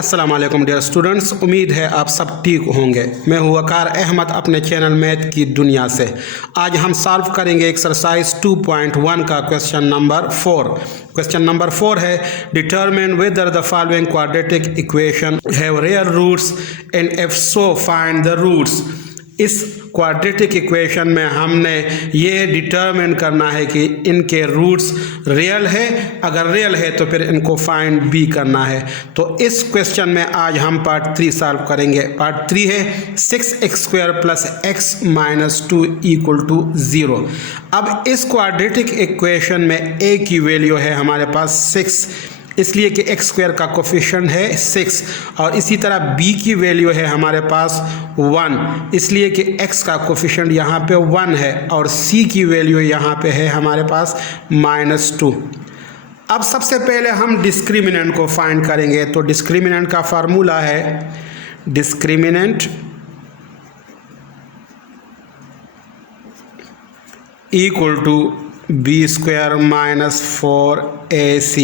अस्सलाम वालेकुम dear students, उम्मीद है आप सब ठीक होंगे। मैं हूं वकार अहमद अपने चैनल मैथ की दुनिया से। आज हम सॉल्व करेंगे एक्सरसाइज 2.1 का क्वेश्चन नंबर 4। क्वेश्चन नंबर 4 है determine whether the following quadratic equation have real roots and if so find the roots. इस क्वाड्रेटिक इक्वेशन में हमने ये डिटरमिन करना है कि इनके रूट्स रियल है, अगर रियल है तो फिर इनको फाइंड भी करना है। तो इस क्वेश्चन में आज हम पार्ट 3 सॉल्व करेंगे। पार्ट 3 है 6x² plus x minus 2 equal to 0। अब इस क्वाड्रेटिक इक्वेशन में a की वैल्यू है हमारे पास 6, इसलिए कि x² का कोफिशिएंट है 6, और इसी तरह b की वैल्यू है हमारे पास 1, इसलिए कि x का कोफिशिएंट यहाँ पे 1 है, और c की वैल्यू यहाँ पे है हमारे पास -2। अब सबसे पहले हम डिस्क्रिमिनेंट को फाइंड करेंगे। तो डिस्क्रिमिनेंट का फार्मूला है discriminant equal to b² minus 4ac।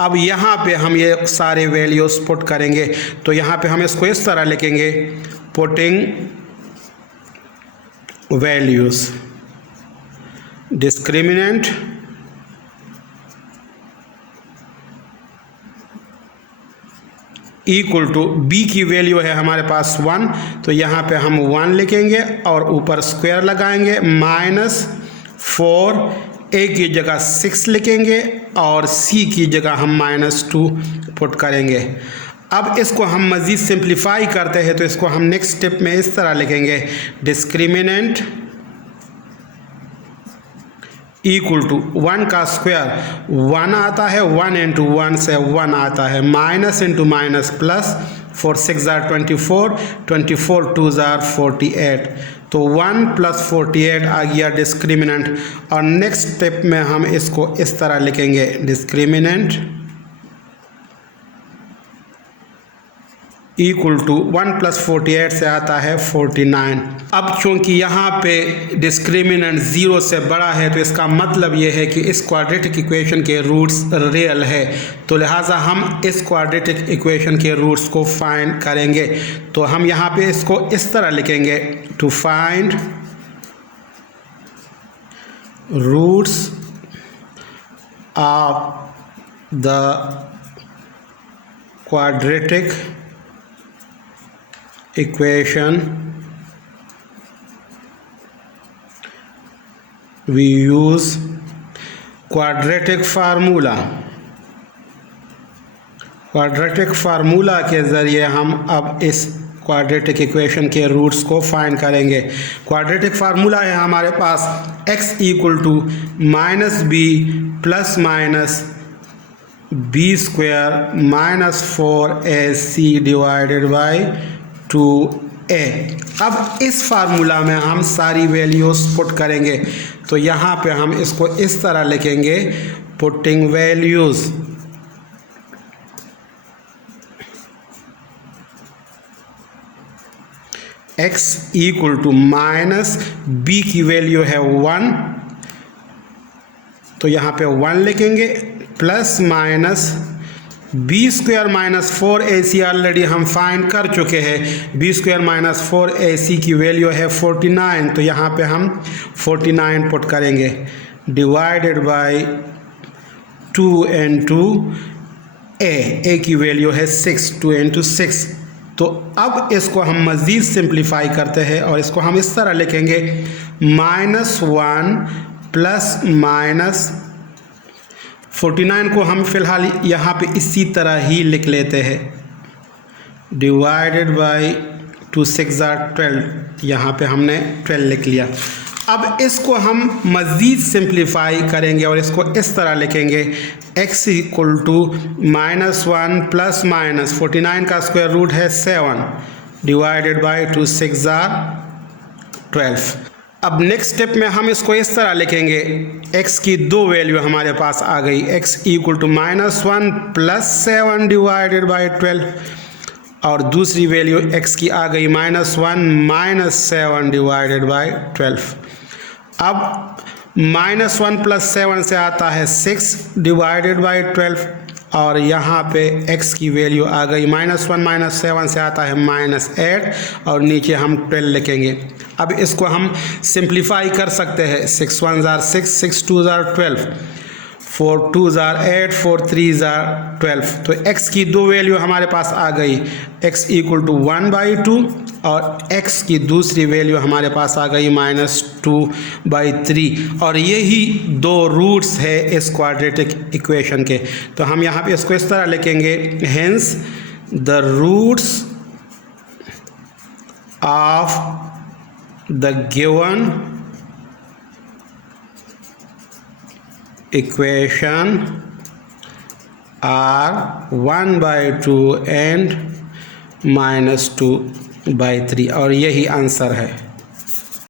अब यहाँ पे हम ये सारे वैल्यूज पुट करेंगे, तो यहाँ पे हम इसको इस तरह लिखेंगे, putting values discriminant equal to b की वैल्यू है हमारे पास 1, तो यहाँ पे हम 1 लिखेंगे और ऊपर स्क्वायर लगाएंगे, -4, a की जगह 6 लिखेंगे और c की जगह हम -2 पुट करेंगे। अब इसको हम मज़ीद सिंप्लीफाई करते हैं, तो इसको हम नेक्स्ट स्टेप में इस तरह लिखेंगे, डिस्क्रिमिनेंट इक्वल टू 1 का स्क्वायर 1 आता है, 1 इंटू 1 से 1 आता है, minus into minus plus, 4 6 jar 24, 24 2 jar 48, तो 1 प्लस 48 आ गया डिस्क्रिमिनेंट। और नेक्स्ट स्टेप में हम इसको इस तरह लिखेंगे, डिस्क्रिमिनेंट इक्वल टू 1 प्लस 48 से आता है 49। अब चूंकि यहाँ पे डिस्क्रिमिनेंट 0 से बड़ा है, तो इसका मतलब ये है कि इस क्वाड्रेटिक इक्वेशन के रूट्स रियल है, तो लिहाजा हम इस क्वाड्रेटिक इक्वेशन के रूट्स को फाइंड करेंगे। तो हम यहाँ पे इसको इस तरह लिखेंगे, to find roots of the quadratic equation we use quadratic formula। Quadratic formula के ज़रिए हम अब इस क्वाड्रेटिक इक्वेशन के रूट्स को फाइंड करेंगे। क्वाड्रेटिक फार्मूला है हमारे पास x equal to -b plus minus b² minus 4ac divided by 2a। अब इस फार्मूला में हम सारी वैल्यूज पुट करेंगे, तो यहाँ पे हम इसको इस तरह लिखेंगे, putting values x equal to minus b की वैल्यू है 1, तो यहाँ पे 1 लिखेंगे, plus minus b² minus 4ac already हम फाइंड कर चुके हैं। b² माइनस 4ac की वैल्यू है 49, तो यहाँ पे हम 49 पुट करेंगे, डिवाइडेड बाई 2 इंटू a की वैल्यू है 6, 2 इंटू 6। तो अब इसको हम मज़ीद सिंप्लीफाई करते हैं और इसको हम इस तरह लिखेंगे, -1 प्लस माइनस 49 को हम फिलहाल यहाँ पे इसी तरह ही लिख लेते हैं, डिवाइडेड बाई 2 6 जार 12, यहाँ पे हमने 12 लिख लिया। अब इसको हम मज़ीद सिंप्लीफाई करेंगे और इसको इस तरह लिखेंगे, x equal to -1 plus minus 49 का स्क्वायर रूट है 7 डिवाइडेड बाई 2 6 जार 12। अब नेक्स्ट स्टेप में हम इसको इस तरह लिखेंगे, x की दो वैल्यू हमारे पास आ गई, x equal to -1 plus 7 divided by 12, और दूसरी वैल्यू x की आ गई -1 माइनस 7 डिवाइडेड बाई 12। अब -1 प्लस 7 से आता है 6 डिवाइडेड बाई 12, और यहाँ पे x की वैल्यू आ गई -1 -7 से आता है -8 और नीचे हम 12 लिखेंगे। अब इसको हम सिंप्लीफाई कर सकते हैं। 6 1 जार 6, 6 2 जार 12, 4 2 जार 8, 4 3 जार 12। तो x की दो वैल्यू हमारे पास आ गई, x = 1/2 और x की दूसरी वैल्यू हमारे पास आ गई -2/3। और यही दो रूट्स है इस क्वाड्रेटिक इक्वेशन के। तो हम यहाँ पे इसको इस तरह लिखेंगे, hence the roots of the given equation are 1/2 and -2/3 और यही आंसर है।